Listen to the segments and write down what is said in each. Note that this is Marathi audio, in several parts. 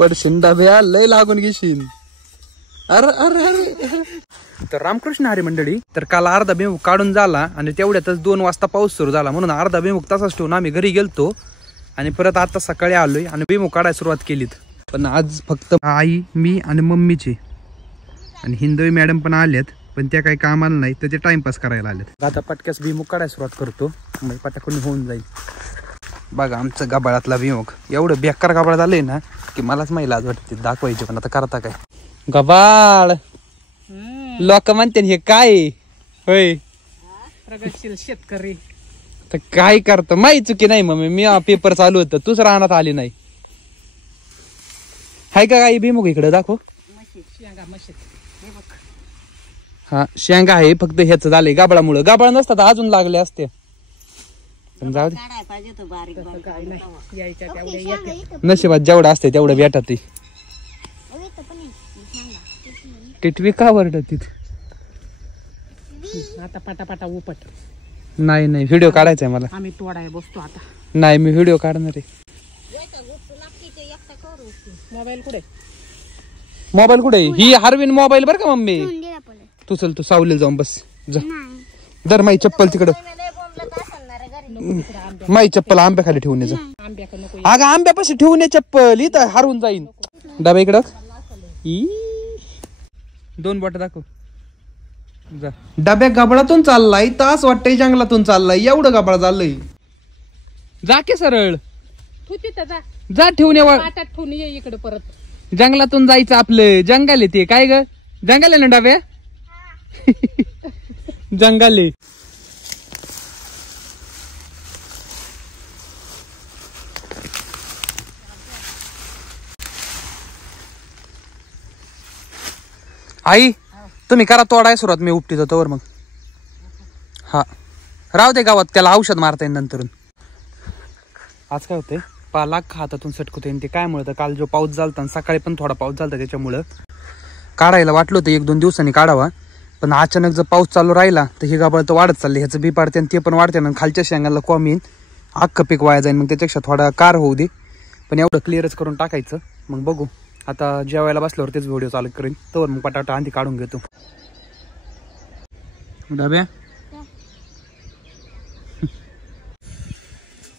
पडशील डब्या लय लागून घेशील. अरे अरे अरे. तर रामकृष्ण हरी मंडळी, तर काल अर्धा बेमुख काढून झाला आणि तेवढ्यातच 2 वाजता पाऊस सुरू झाला, म्हणून अर्धा बेमुख तसाच ठेवून आम्ही घरी गेलतो आणि परत आता सकाळी आलोय आणि बेमुख काढायला सुरुवात केलीत. पण आज फक्त आई, मी आणि मम्मीची आणि हिंदवी मॅडम पण आल्यात, पण त्या काही कामाला नाही तर ते टाइमपास करायला आलेत. आता पटक्यास बेमुख काढायला सुरुवात करतो, मग पटाकडून होऊन जाईल. बघा आमचं गाबाळातला बेमुख एवढं बेकार गाबाळ झालंय ना की मलाच माहिती लाज वाटते दाखवायचे, पण आता करता काय. गबाळ लोक म्हणते हे काय होय, प्रगतशील शेतकरी. तर काय करतो माही चुकी नाही. मग मी पेपर चालू होतं, तूच राहण्यात आली नाही. हाय का काही भीमुख इकडे दाखव. हा शेंगा आहे, फक्त ह्याच झालंय गाबळामुळं. गाबळा नसतात अजून लागले असते. पण जाऊ दे, नशिबात जेवढं असते तेवढं भेटत. टिटवी का वरडत आता पटापटा उपट. नाही नाही व्हिडिओ काढायचा आहे मला. आम्ही तोडाय बसतो आता. नाही मी व्हिडिओ काढणार आहे. मोबाईल कुठे? मोबाईल कुठे? ही हरवीन मोबाईल बर का मम्मी. तू चल तू सावलीला जाऊन बस जा. दर माई चप्पल तिकडं. माई चप्पल आंब्या खाली ठेवून जा. अगं आंब्यापाशी ठेवून चप्पल, इथं हरवून जाईन. डबा इकडं. 2 बोट दाखव. डब्या गबळातून चाललाय तर असं वाटतंय जंगलातून चाललाय, एवढं गबळ चाललंय. जा के सरळ तू तिथं जा. जा ठेवून ये वाटात ठेवून ये इकडे परत. जंगलातून जायचं आपलं. जंगल आहे ते. काय ग जंगल आहे ना डब्या? जंगल आहे. आई तुम्ही करा तोडाय सुरुवात, मी उपटी जातो वर. मग हा राहू दे गावात, त्याला औषध मारता येईल नंतर. आज काय होतंय पालाक हातातून सटकतोय. ते काय म्हणतं, काल जो पाऊस झालता सकाळी पण थोडा पाऊस झालता, त्याच्यामुळं काढायला वाटलं होतं 1-2 दिवसांनी काढावा, पण अचानक जर पाऊस चालू राहिला तर हे गाबळ तर वाढत चालले. ह्याचं बी पाडते आणि ते पण वाढते ना, खालच्या शेंगाला कमी येईन, अख्खं पीक वाया जाईल. मग त्याच्यापेक्षा थोडा कार होऊ दे, पण एवढं क्लिअरच करून टाकायचं. मग बघू आता जेवायला बसल्यावर तेच व्हिडिओ चालू करेन, तर मग पटापट आधी काढून घेतो. डब्या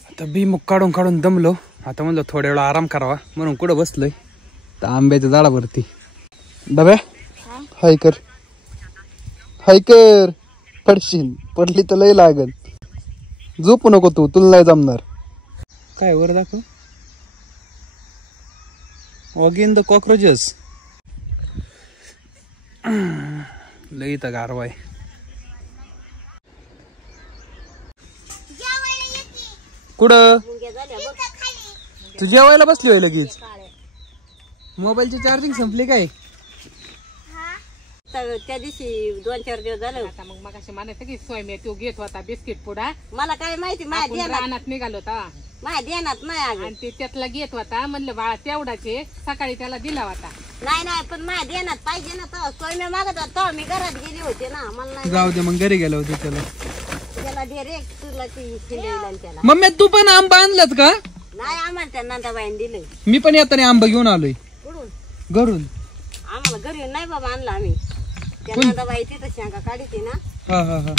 आता भीमुख काढून काढून दमलो. आता म्हणलं थोड्या वेळा आराम करावा, म्हणून कुठं बसलोय तर आंब्याच्या झाडावरती. डब्या हाय कर, हाय कर. पडशील, पडली तर लय लागल. झोपू नको तू, तुला नाही जमणार. काय वर दाखव. Again the cockroaches. लई तर गारवा आहे. कुठं तू जेवायला बसली होय लगेच? मोबाईलची चार्जिंग संपली काय? त्या दिवशी 2-4 दिवस झालं. आता मग मगाशी म्हणायचं की स्वयंपाक तो घेत होता बिस्किट पुडा. मला काय माहिती, माझ्या रानात निघालो होता, माझ्या ध्यानात नाही. आणि ते त्यातला घेत होता. म्हणलं बाळा तेवढाचे सकाळी त्याला दिला होता. नाही पण माझ्या ध्यानात पाहिजे ना. तर स्वयंपाक मागत होता, मी घरात गेले होते ना. मला नाही. जाऊ दे मग घरी गेलो होते त्याला. त्याला दे रे, तुला ती खिंडीला त्याला. मम्मी तू पण आंबा आणलात का? नाही, आम्हाला त्या नंदाबाईने दिलंय. मी पण येताना आंबा घेऊन आलोय कुठून? घरून. आम्हाला घरी नाही बाबा आणला आम्ही. त्या नंदाबाई तिथं शेंगा काढते ना. हा हा हा.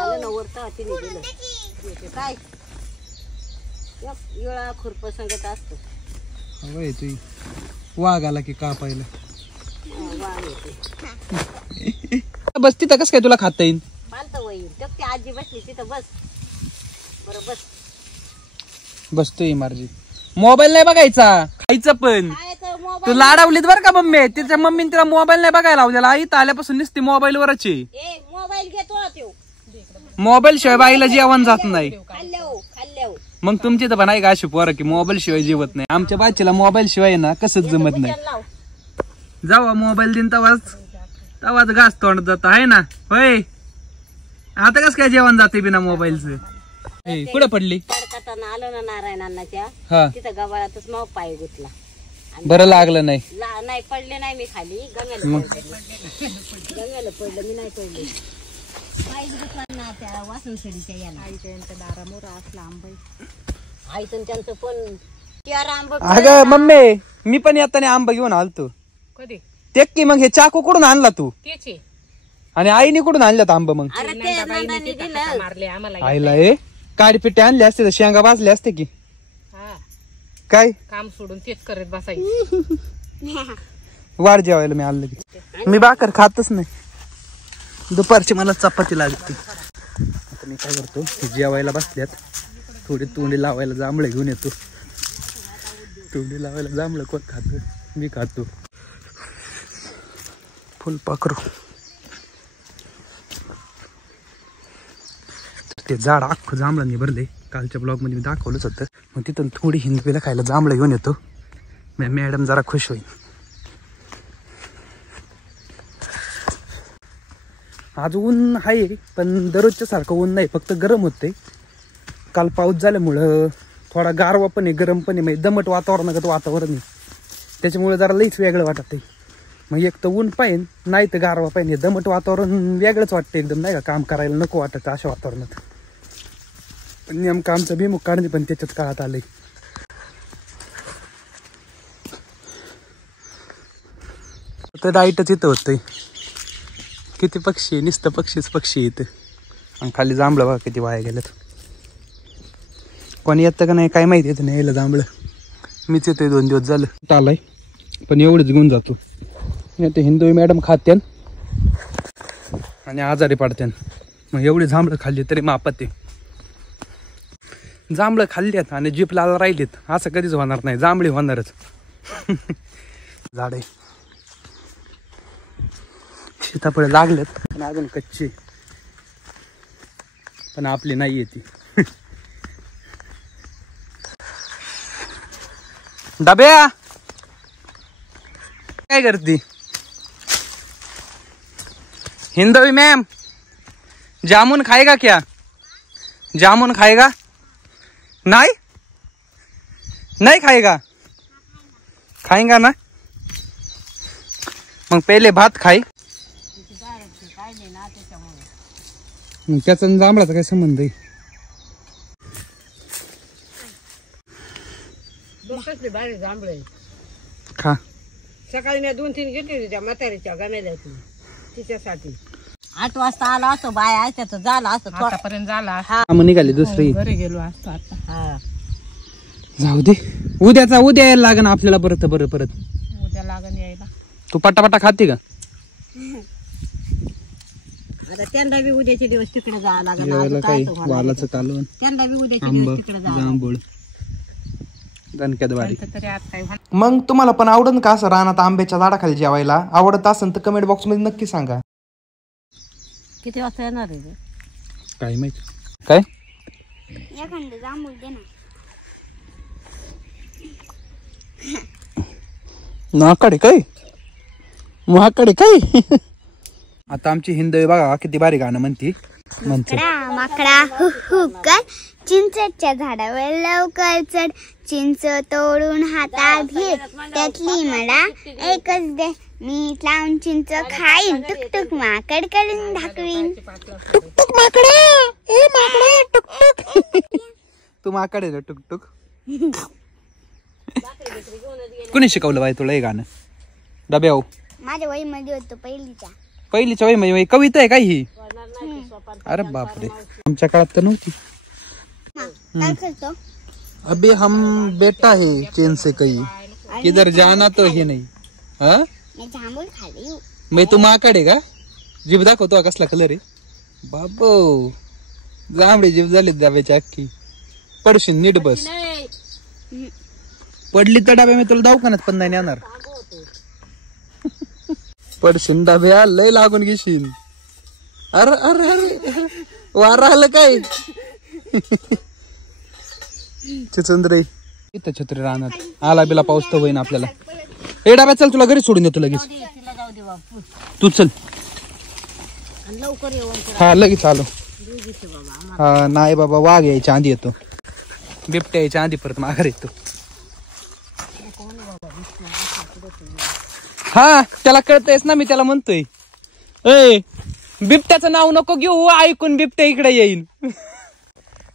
आलं ना वरता तिने दिलं. काय येळा खुरप संगत असतो. हवंय तू वाघ आला की का पाहिलं. बस तिथं कस काय तुला खाता येईल? पालतं वही ती आजी बसली तिथं. बस बरं बस. बसतोय मार्जी. मोबाईल नाही बघायचा, खायचं पण. तू लाडावलीत बरं का मम्मी. तिच्या मम्मीने तिला मोबाईल नाही बघायला लावलेला. आई आल्यापासून नुसती मोबाईल वरच आहे. मोबाईल घेतो मोबाईल शिवाय बाईला जेवण जात नाही. खाल्ल्यावर मग तुमची तर पण आहे का अशी पोरं की मोबाईल शिवाय जेवत नाही? आमच्या बाचीला मोबाईल शिवाय ना कसंच जमत नाही. जावा मोबाईल दिन तवाच घास तोंड जात आहे ना. होय आता कस काय जेवण जाते बिना मोबाईलचं? कुठं पडली? तडकाताना आलो ना नारायणांच्या हा तिथं गव्हाळातच मग पाय गुतला. बरं लागलं नाही? नाही पडले नाही मी खाली. गंगाला पडलं मी नाही पडले. पाय गुतला ना त्या वासनसडीच्या याला. आईच्या दारामोर असला आंबाई. आईचं त्यांचं पण चार आंबे अगं मम्मी मी पण येताना आंबा घेऊन आलतो कधी ते की मग हे चाकू कुठून आणला तू तेचे आणि आईने कुठून आणल्यात आंबा मग अरे ते नंदानी दिलं मारले आम्हाला आईला ए काडीपिट्टे आणले असते तर शेंगा भाजले असते की हा काय काम सोडून तेच करत बसायचं. वाढ जेवायला मी आलं लगेच मी भाकर खातच नाही दुपारची मला चपाती लागते आता मी काय करतो जेवायला बसल्यात थोडी तोंडी लावायला जांभळं घेऊन येतो तोंडी लावायला जांभळं कोण खातो मी खातो फुलपाखरू ते झाड अख्खं जांभळांनी भरले कालच्या ब्लॉग मध्ये मी दाखवलंच होतं मग तिथून थोडी हिंदवीला खायला जांभळं घेऊन येतो मॅडम जरा खुश होईल आज ऊन आहे पण दररोजच्या सारखं ऊन नाही फक्त गरम होते काल पाऊस झाल्यामुळं थोडा गारवा पण आहे गरम पण आहे म्हणजे दमट वातावरणागत वातावरण आहे त्याच्यामुळे जरा लईच वेगळं वाटत आहे मग एक तर ऊन पाहिजे नाही तर गारवा पाहिजे दमट वातावरण वेगळंच वाटतं एकदम नाही का काम करायला नको वाटत अशा वातावरणात पण नेमकं आमचं भीमुख काढणे पण त्याच्यात काळात आलंय तर डाईटच इथं होतंय किती पक्षी आहे नुसतं पक्षी इथं आणि खाली जांभळं बघा किती वाया गेल्यात कोणी येतं का नाही काय माहिती येतं नाही यायला जांभळं मीच येतोय 2 दिवस झालं आलाय पण एवढंच घेऊन जातो ते हिंदू मॅडम खात्यान आणि आजारी पडत्यान मग एवढी जांभळं खाल्ली तरी मापात आहे जांभळं खाल्ल्यात आणि जीप लाल राहिलीत असं कधीच होणार नाही जांभळी होणारच झाड आहे सीताफळ लागलेत पण अजून कच्ची पण आपली नाही येते डब्या काय करती हिंदवी मैम जामुन खाएगा क्या जामुन खाएगा नहीं नहीं खाएगा खाएगा ना मग पहिले भात खाई त्याचा जांभळाचा काय संबंध आहे खा सकाळी मी 2-3 घेतली त्या म्हातारीच्या गमेल्या तिच्यासाठी 8 वाजता आला असतो बाया तर झाला असतो आतापर्यंत झाला मग निघाली दुसरी घरी गेलो असतो आता. हा जाऊ दे उद्या यायला लागेल आपल्याला परत उद्या लागण यायला तू पटापटा खाते का आता त्यांना बी उद्याचे दिवस तिकडे जावं जेवायला लागेल काही वालाचं कालवण त्यांना बी उद्याचे आंबा दिवस तिकडे जावं जांभूळ दणक्यात बारी तरी आज काही मग तुम्हाला पण आवडन का असं रानात आंब्याच्या झाडाखाली जेवायला आवडत असेल तर कमेंट बॉक्स मध्ये नक्की सांगा किती वाजता येणार आहे काय माहिती काय एखादं जांभूळ दे ना महाकडे काय आता आमची हिंदवी बघा किती भारी गाणं म्हणते माकडा हुक्कर चिंचच्या झाडावर लवकर चढ चिंच तोडून हातात घे त्यातली मला एकच दे मीठ लावून चिंच खाईन टुकटुक माकड करून दाखवीन टुकटुक माकडे ए माकडे टुकटुक तू माकडे ना टुकटुक कुणी शिकवलं बाई तुला हे गाणं डब्या माझ्या वहीमध्ये होतो पहिलीच्या वही कविता आहे काय ही अरे बापरे आमच्या काळात तर नव्हती काय करतो अबे हम बेटा है चैन से कही किधर जाना तो हे नाही हा मी जांभूळ खाली मी तू माकडे का जीभ दाखवतो कसला कलर आहे बाबो जांभळी जीभ झाली डाब्याची अख्खी पडशील नीट बस पडली तर डाब्या मी तुला दवाखान्यात पण नाही येणार पडशील डाब्या लय लागून घेशील अरे अरे अरे वारा आलं काय चंद्र इथं छत्री राहणार आला बिला पाऊस तर होईन आपल्याला ए डाब्या चल तुला घरी सोडून देतो लगेच तू चल लवकर येऊन हा लगेच आलो हा नाही बाबा वाघ यायच्या आधी येतो बिबट्या यायच्या आधी परत माघार येतो हा त्याला कळतयच ना मी त्याला म्हणतोय ए बिबट्याचं नाव नको घेऊ ऐकून बिबट्या इकडे येईन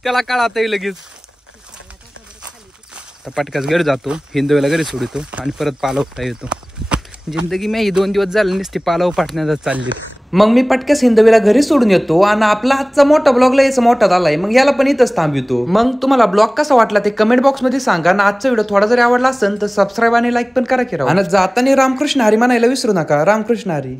त्याला कळत लगेच तर पटकाच घरी जातो, हिंदवीला घरी सोडतो आणि परत पालवता येतो. जिंदगी मी 2 दिवस झाले नुसती पालव पाठण्यातच चालली. मग मी पटक्यास हिंदवीला घरी सोडून येतो आणि आपला आजचा मोठा ब्लॉगला याचा मोठा झालाय. मग याला पण इथंच थांबवतो. मग तुम्हाला ब्लॉग कसा वाटला ते कमेंट बॉक्स मध्ये सांगा. आणि आजचा व्हिडिओ थोडा जरी आवडला असेल तर सबस्क्राईब आणि लाईक पण करा की राव. आणि जाताना रामकृष्ण हरी म्हणायला विसरू नका. रामकृष्ण हरी.